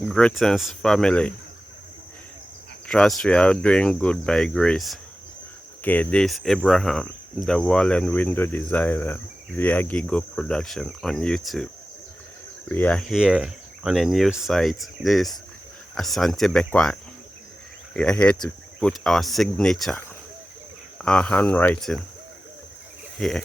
Greetings, family. Trust we are doing good by grace. Okay, this is Abraham, the wall and window designer via Gigo Production on YouTube. We are here on a new site. This is Asante Bekwai. We are here to put our signature, our handwriting here.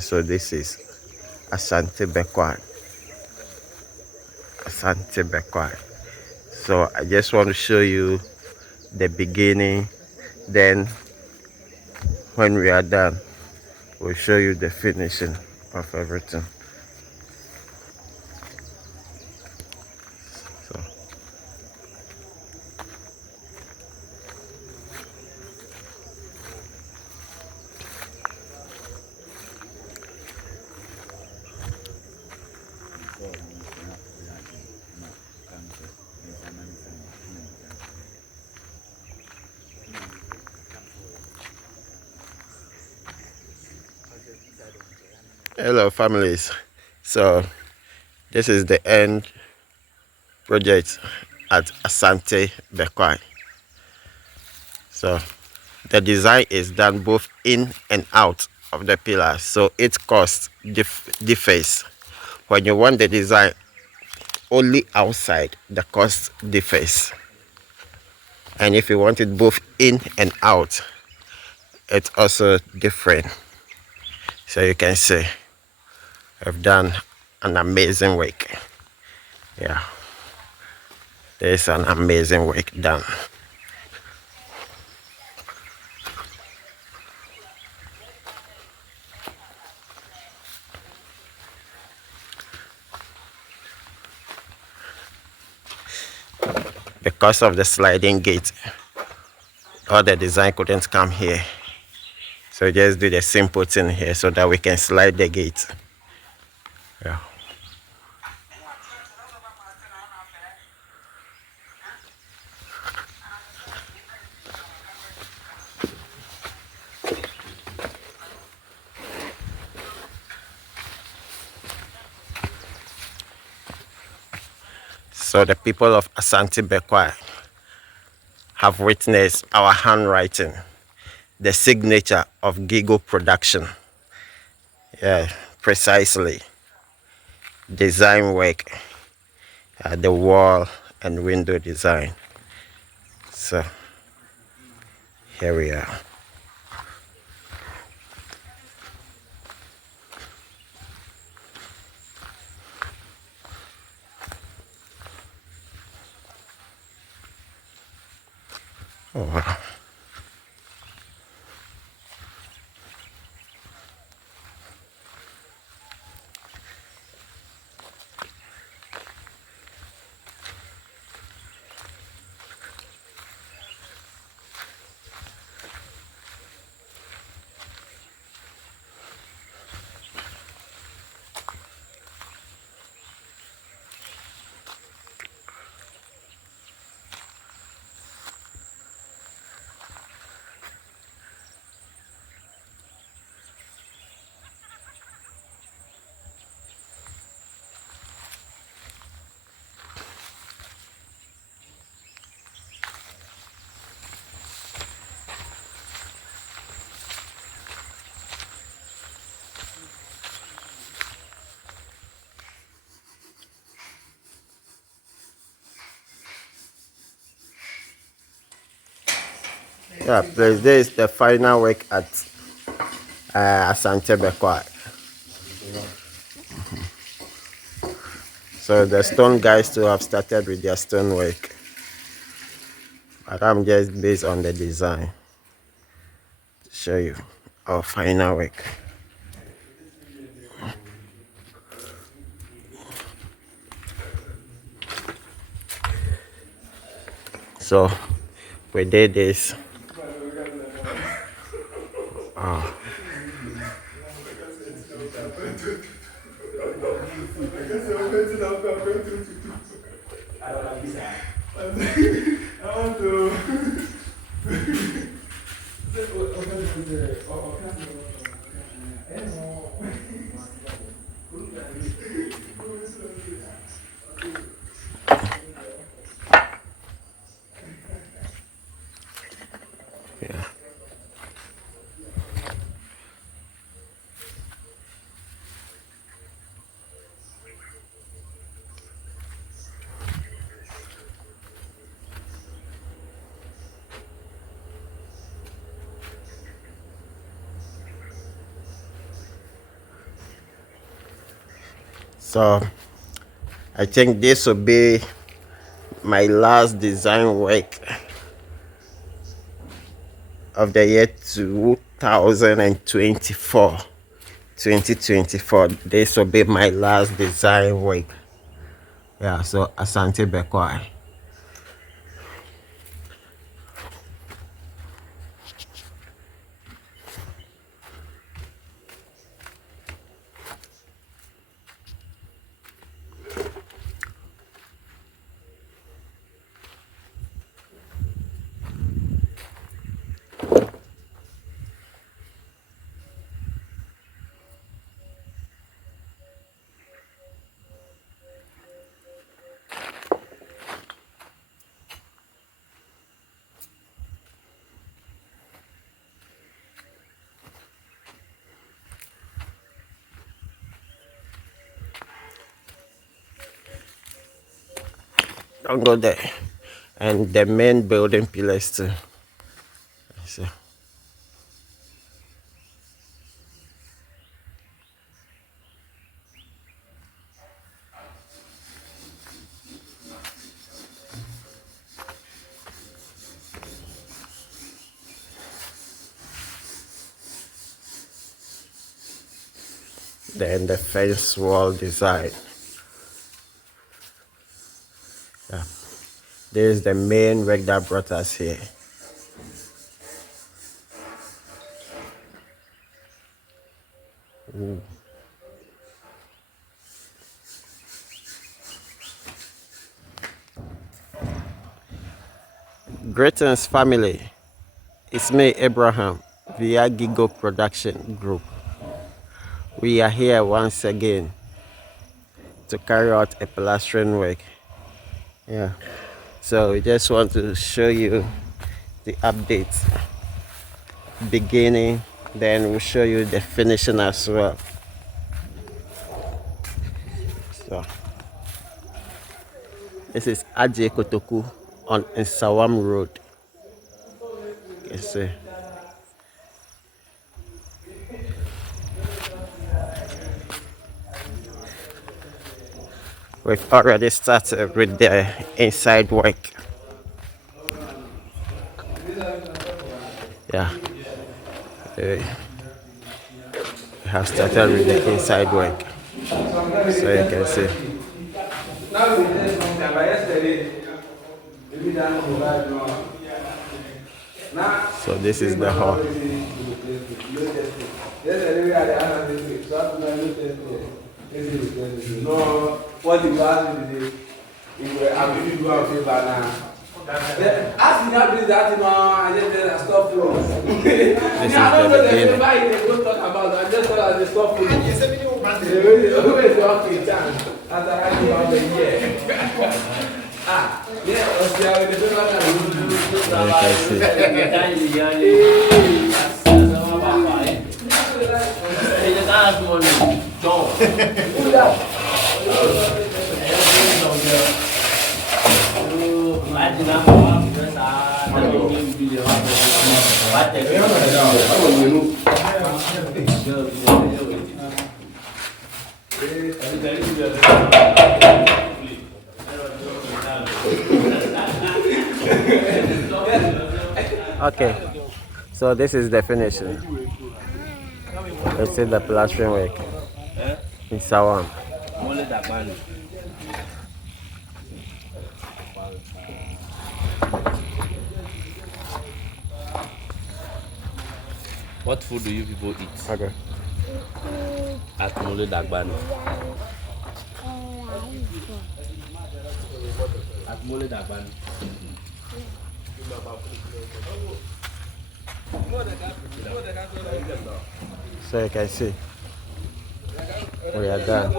So this is Asante Bekwai. Asante Bekwai. So I just want to show you the beginning, then when we are done we'll show you the finishing of everything. So hello families, so this is the end project at Asante Bekwai. So the design is done both in and out of the pillars, so it cost differs. When you want the design only outside, the cost differs, and if you want it both in and out, it's also different. So you can see I've done an amazing work. Yeah, there's an amazing work done. Because of the sliding gate, all the design couldn't come here, so just do the simple thing here so that we can slide the gate. Yeah. So the people of Asante Bekwai have witnessed our handwriting, the signature of Gigo Production. Yeah, precisely. Design work, the wall and window design. So here we are. Oh wow. Yeah, please, this is the final work at Asante Bekwai. So the stone guys too have started with their stone work, but I'm just based on the design to show you our final work. So we did this. So I think this will be my last design work of the year 2024. 2024. This will be my last design work. Yeah, so Asante Bekwai. Don't go there. And the main building pillars too. So then the fence wall design. Yeah. This is the main work that brought us here. Ooh. Greetings family. It's me Abraham via Gigo Production Group. We are here once again to carry out a plastering work. Yeah. So we just want to show you the updates beginning, then we'll show you the finishing as well. So this is Aje Kotoku on Nsawam Road. You can see. We've already started with the inside work. Yeah. We have started with the inside work. So you can see. So this is the hall. What you ask me today, I'm going to go out here by now. Ask me how to do that, I just did a stop food. This is the beginning. I don't talk about it. I just thought I was stop food. Always walking down after I came out the year. Yeah, I was there with the Okay, so this is the finishing. Let's see the plastering work in Sawam. What food do you people eat? Okay. At Mole Dagbani. At Mole Dagbani. So you can see we are done.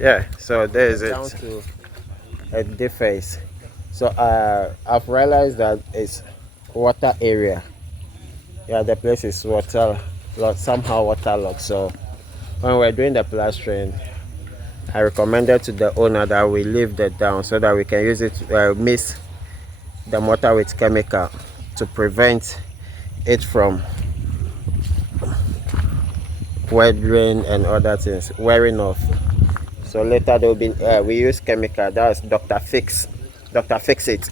Yeah, so there is it. Down to a deface. So I've realized that it's water area. Yeah, the place is somehow waterlogged. So when we're doing the plastering, I recommended to the owner that we leave the down so that we can use it to mix the mortar with chemical to prevent it from weathering and other things wearing off. So later there will be we use chemical, that's Dr. Fix It,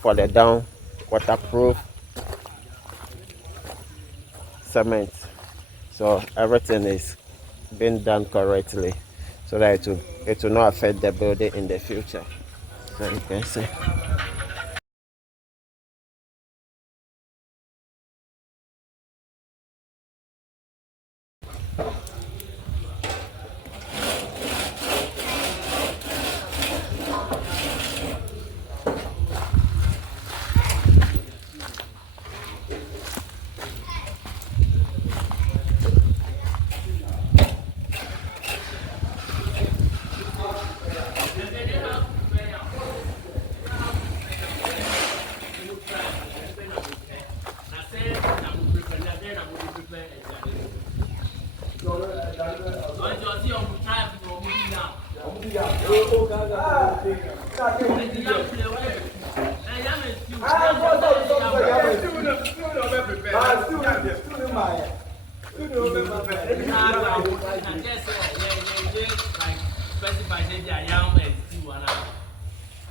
for the down, waterproof cement. So everything is being done correctly so that it will not affect the building in the future. So you can see.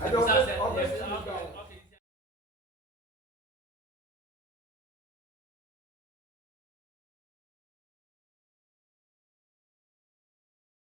I don't